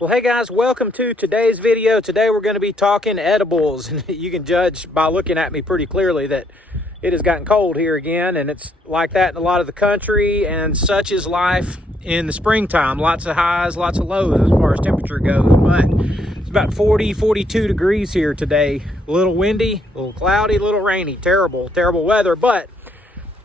Well, hey guys, welcome to today's video. Today we're going to be talking edibles, and you can judge by looking at me pretty clearly that it has gotten cold here again, and it's like that in a lot of the country, and such is life in the springtime. Lots of highs, lots of lows as far as temperature goes, but it's about 42 degrees here today. A little windy, a little cloudy, a little rainy. Terrible weather, but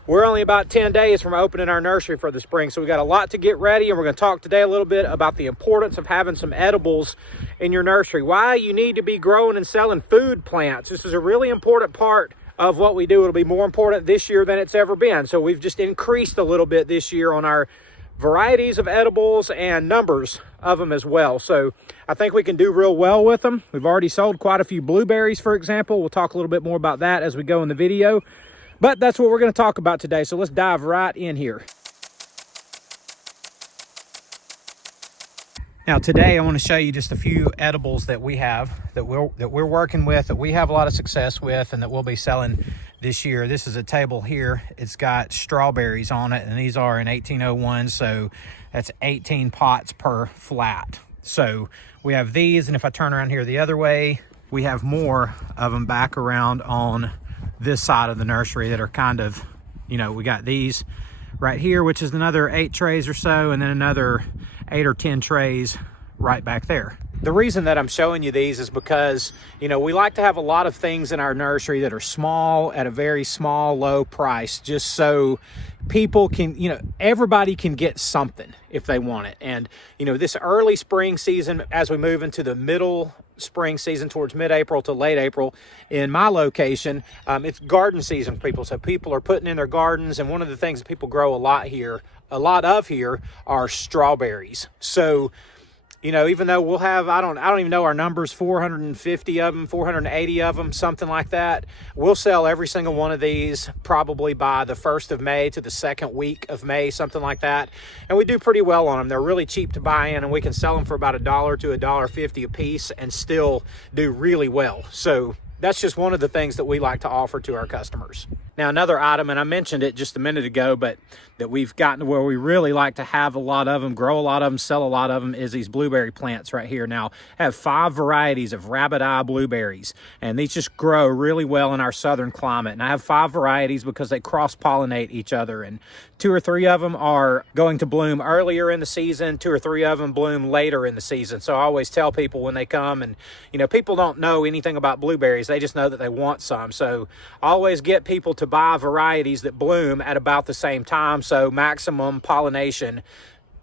we're only about 10 days from opening our nursery for the spring, so we got a lot to get ready, and we're going to talk today a little bit about the importance of having some edibles in your nursery. Why you need to be growing and selling food plants. This is a really important part of what we do. It'll be more important this year than it's ever been. So we've just increased a little bit this year on our varieties of edibles and numbers of them as well. So I think we can do real well with them. We've already sold quite a few blueberries, for example. We'll talk a little bit more about that as we go in the video. But that's what we're going to talk about today, so let's dive right in here. Now today I want to show you just a few edibles that we have, that we're working with, that we have a lot of success with, and that we'll be selling this year. This is a table here. It's got strawberries on it, and these are in 1801, so that's 18 pots per flat. So we have these, and if I turn around here the other way, we have more of them back around on this side of the nursery that are kind of, you know, we got these right here, which is another 8 trays or so, and then another 8 or 10 trays right back there. The reason that I'm showing you these is because, you know, we like to have a lot of things in our nursery that are small at a very small, low price, just so people can, you know, everybody can get something if they want it. And, you know, this early spring season, as we move into the middle spring season towards mid-April to late April in my location, it's garden season for people. So people are putting in their gardens, and one of the things that people grow a lot of here are strawberries. So, you know, even though we'll have, I don't even know our numbers, 450 of them, 480 of them, something like that. We'll sell every single one of these probably by the 1st of May to the 2nd week of May, something like that. And we do pretty well on them. They're really cheap to buy in, and we can sell them for about $1 to $1.50 a piece and still do really well. So that's just one of the things that we like to offer to our customers. Now, another item, and I mentioned it just a minute ago, but that we've gotten to where we really like to have a lot of them, grow a lot of them, sell a lot of them, is these blueberry plants right here. Now, I have 5 varieties of rabbit eye blueberries, and these just grow really well in our southern climate. And I have 5 varieties because they cross-pollinate each other, and 2 or 3 of them are going to bloom earlier in the season, 2 or 3 of them bloom later in the season. So I always tell people when they come, and, you know, people don't know anything about blueberries, they just know that they want some. So I always get people to buy varieties that bloom at about the same time, so maximum pollination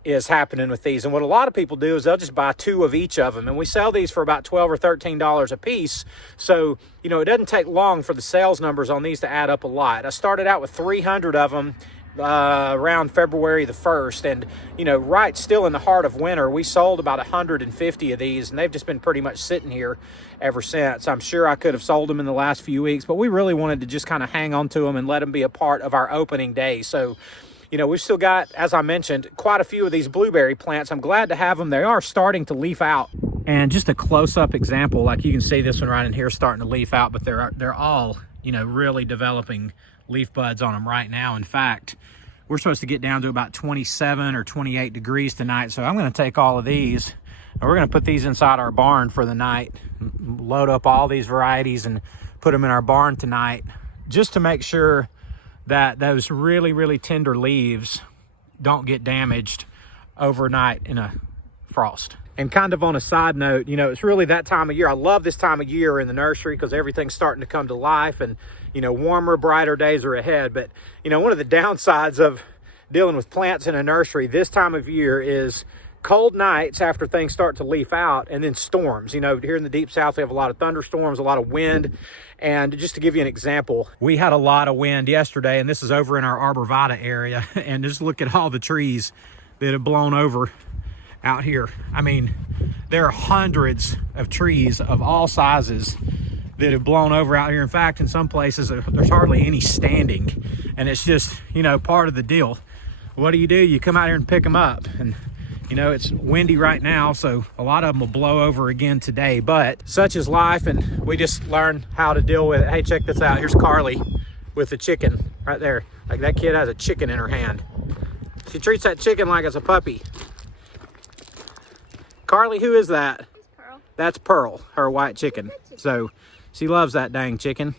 is happening with these. And what a lot of people do is they'll just buy 2 of each of them, and we sell these for about $12 or $13 a piece. So, you know, it doesn't take long for the sales numbers on these to add up a lot. I started out with 300 of them around February the 1st, and, you know, right still in the heart of winter, we sold about 150 of these, and they've just been pretty much sitting here ever since. I'm sure I could have sold them in the last few weeks, but we really wanted to just kind of hang on to them and let them be a part of our opening day. So, you know, we've still got, as I mentioned, quite a few of these blueberry plants. I'm glad to have them. They are starting to leaf out. And just a close-up example, like you can see this one right in here starting to leaf out, but they're all, you know, really developing leaf buds on them right now. In fact, we're supposed to get down to about 27 or 28 degrees tonight, so I'm going to take all of these and we're going to put these inside our barn for the night, load up all these varieties and put them in our barn tonight, just to make sure that those really tender leaves don't get damaged overnight in a frost. And kind of on a side note, you know, it's really that time of year. I love this time of year in the nursery because everything's starting to come to life, and, you know, warmer, brighter days are ahead. But, you know, one of the downsides of dealing with plants in a nursery this time of year is cold nights after things start to leaf out, and then storms. You know, here in the deep south, we have a lot of thunderstorms, a lot of wind. And just to give you an example, we had a lot of wind yesterday, and this is over in our arborvitae area. And just look at all the trees that have blown over out here. I mean, there are hundreds of trees of all sizes that have blown over out here. In fact, in some places, there's hardly any standing. And it's just, you know, part of the deal. What do? You come out here and pick them up. And, you know, it's windy right now, so a lot of them will blow over again today. But such is life, and we just learn how to deal with it. Hey, check this out. Here's Carly with the chicken right there. Like, that kid has a chicken in her hand. She treats that chicken like it's a puppy. Carly, who is that? It's Pearl. That's Pearl, her white chicken. So she loves that dang chicken.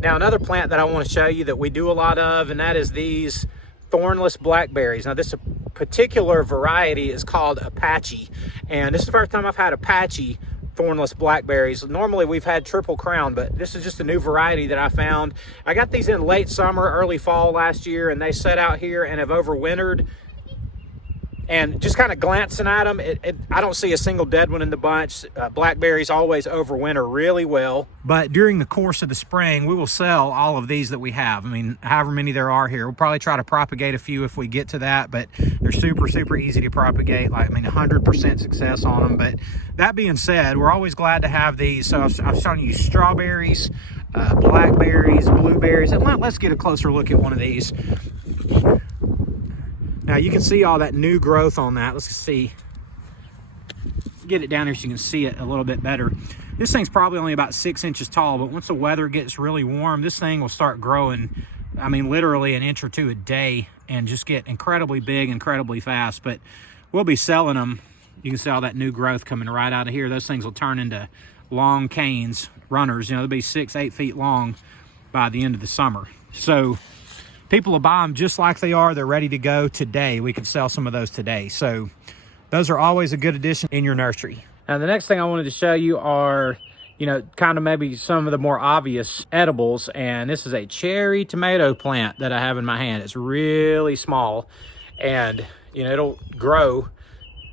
Now another plant that I want to show you that we do a lot of, and that is these thornless blackberries. Now this particular variety is called Apache, and this is the first time I've had Apache thornless blackberries. Normally we've had triple crown, but this is just a new variety that I found. I got these in late summer, early fall last year, and they set out here and have overwintered. And just kind of glancing at them, I don't see a single dead one in the bunch. Blackberries always overwinter really well. But during the course of the spring, we will sell all of these that we have. I mean, however many there are here. We'll probably try to propagate a few if we get to that, but they're super, super easy to propagate. Like, I mean, 100% success on them. But that being said, we're always glad to have these. So I've shown you strawberries, blackberries, blueberries. And let's get a closer look at one of these. Now you can see all that new growth on that. Let's see. Get it down here so you can see it a little bit better. This thing's probably only about 6 inches tall, but once the weather gets really warm, this thing will start growing, I mean, literally an inch or two a day, and just get incredibly big, incredibly fast. But we'll be selling them. You can see all that new growth coming right out of here. Those things will turn into long canes, runners. You know, they'll be 6-8 feet long by the end of the summer. So people will buy them just like they are. They're ready to go today. We could sell some of those today. So those are always a good addition in your nursery. Now, the next thing I wanted to show you are, you know, kind of maybe some of the more obvious edibles. And this is a cherry tomato plant that I have in my hand. It's really small, and, you know, it'll grow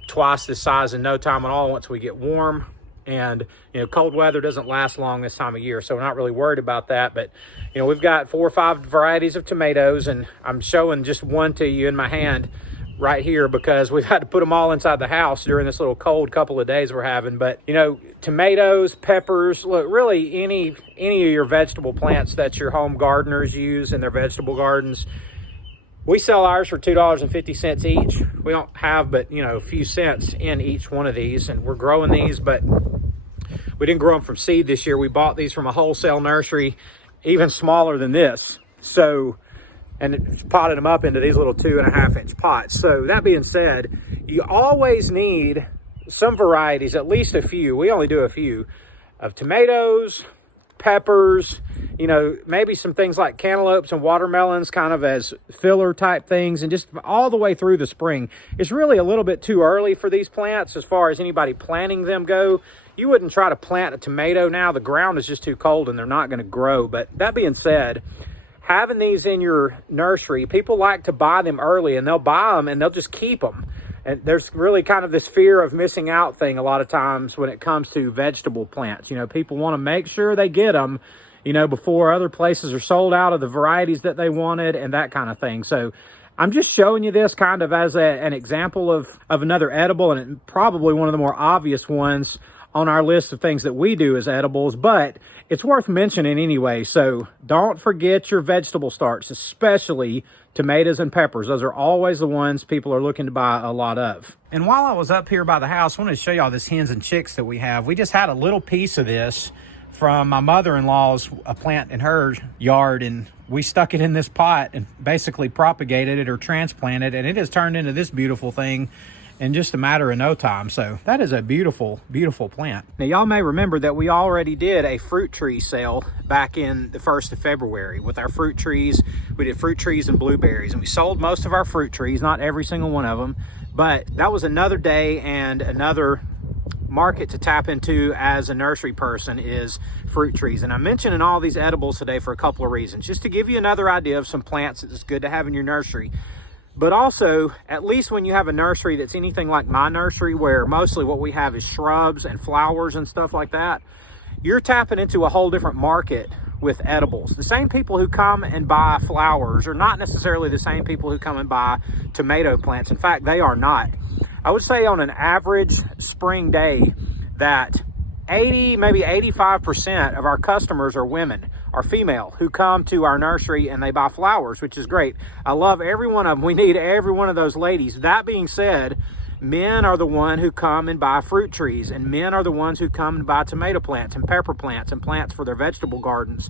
twice this size in no time at all once we get warm. And, you know, cold weather doesn't last long this time of year, so we're not really worried about that. But, you know, we've got 4 or 5 varieties of tomatoes, and I'm showing just one to you in my hand right here because we've had to put them all inside the house during this little cold couple of days we're having. But, you know, tomatoes, peppers, look, really any of your vegetable plants that your home gardeners use in their vegetable gardens. We sell ours for $2.50 each. We don't have but, you know, a few cents in each one of these, and we're growing these, but we didn't grow them from seed this year. We bought these from a wholesale nursery, even smaller than this. So, and potted them up into these little 2.5-inch pots. So that being said, you always need some varieties, at least a few. We only do a few of tomatoes, peppers, you know, maybe some things like cantaloupes and watermelons kind of as filler type things, and just all the way through the spring. It's really a little bit too early for these plants as far as anybody planting them go. You wouldn't try to plant a tomato now. The ground is just too cold and they're not going to grow. But that being said, having these in your nursery, people like to buy them early, and they'll buy them and they'll just keep them. And there's really kind of this fear of missing out thing a lot of times when it comes to vegetable plants. You know, people want to make sure they get them, you know, before other places are sold out of the varieties that they wanted and that kind of thing. So I'm just showing you this kind of as an example of another edible, and probably one of the more obvious ones on our list of things that we do as edibles, but it's worth mentioning anyway. So don't forget your vegetable starts, especially tomatoes and peppers. Those are always the ones people are looking to buy a lot of. And while I was up here by the house, I wanted to show y'all this hens and chicks that we have. We just had a little piece of this from my mother-in-law's plant in her yard, and we stuck it in this pot and basically propagated it or transplanted, and it has turned into this beautiful thing in just a matter of no time. So that is a beautiful, beautiful plant. Now, y'all may remember that we already did a fruit tree sale back in the 1st of February with our fruit trees. We did fruit trees and blueberries, and we sold most of our fruit trees, not every single one of them, but that was another day and another market to tap into as a nursery person is fruit trees. And I'm mentioning all these edibles today for a couple of reasons, just to give you another idea of some plants that it's good to have in your nursery. But also, at least when you have a nursery that's anything like my nursery, where mostly what we have is shrubs and flowers and stuff like that, you're tapping into a whole different market with edibles. The same people who come and buy flowers are not necessarily the same people who come and buy tomato plants. In fact, they are not. I would say on an average spring day that 80, maybe 85% of our customers are women, are female, who come to our nursery and they buy flowers, which is great. I love every one of them. We need every one of those ladies. That being said, men are the one who come and buy fruit trees, and men are the ones who come and buy tomato plants and pepper plants and plants for their vegetable gardens.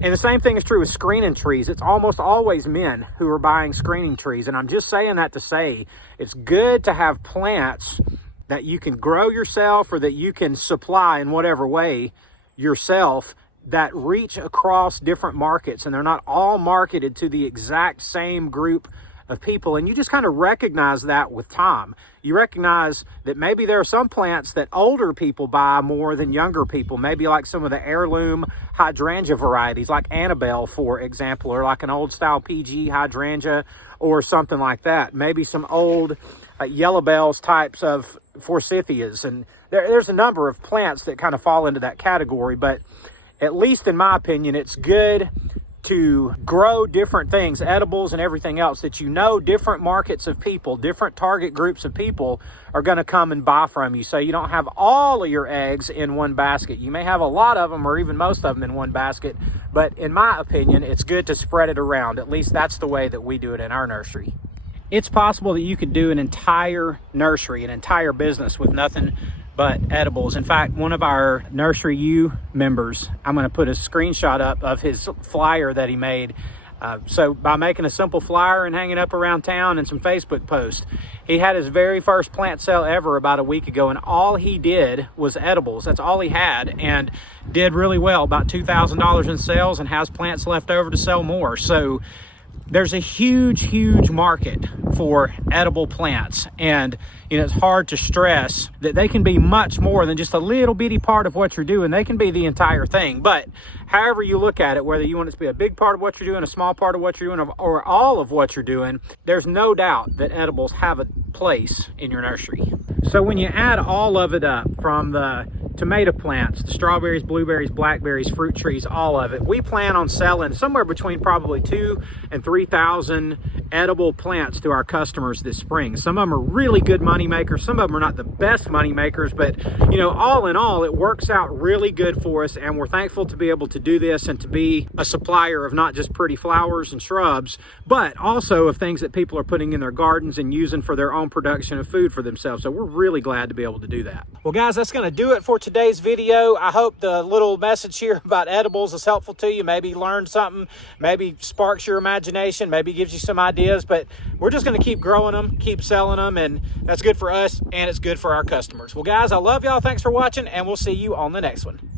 And the same thing is true with screening trees. It's almost always men who are buying screening trees. And I'm just saying that to say it's good to have plants that you can grow yourself or that you can supply in whatever way yourself that reach across different markets, and they're not all marketed to the exact same group of people. And you just kind of recognize that with time. You recognize that maybe there are some plants that older people buy more than younger people, maybe like some of the heirloom hydrangea varieties like Annabelle, for example, or like an old style PG hydrangea or something like that. Maybe some old yellow bells types of forsythias. And there's a number of plants that kind of fall into that category, but at least in my opinion, it's good to grow different things, edibles and everything else, that you know different markets of people, different target groups of people are going to come and buy from you. So you don't have all of your eggs in one basket. You may have a lot of them or even most of them in one basket, but in my opinion, it's good to spread it around. At least that's the way that we do it in our nursery. It's possible that you could do an entire nursery, an entire business with nothing but edibles. In fact, one of our Nursery U members, I'm going to put a screenshot up of his flyer that he made. So by making a simple flyer and hanging up around town and some Facebook posts, he had his very first plant sale ever about a week ago, and all he did was edibles. That's all he had, and did really well, about $2,000 in sales, and has plants left over to sell more. So there's a huge market for edible plants, and it's hard to stress that they can be much more than just a little bitty part of what you're doing. They can be the entire thing. But however you look at it, whether you want it to be a big part of what you're doing, a small part of what you're doing, or all of what you're doing, there's no doubt that edibles have a place in your nursery. So when you add all of it up, from the tomato plants, the strawberries, blueberries, blackberries, fruit trees, all of it, we plan on selling somewhere between probably 2,000 and 3,000 edible plants to our customers this spring. Some of them are really good money makers. Some of them are not the best money makers, but all in all, it works out really good for us, and we're thankful to be able to do this and to be a supplier of not just pretty flowers and shrubs, but also of things that people are putting in their gardens and using for their own production of food for themselves. So we're really glad to be able to do that. Well, guys, that's going to do it for today's video. I hope the little message here about edibles is helpful to you. Maybe learn something, maybe sparks your imagination, maybe gives you some ideas, but we're just going to keep growing them, keep selling them, and that's good for us and it's good for our customers. Well, guys, I love y'all. Thanks for watching, and we'll see you on the next one.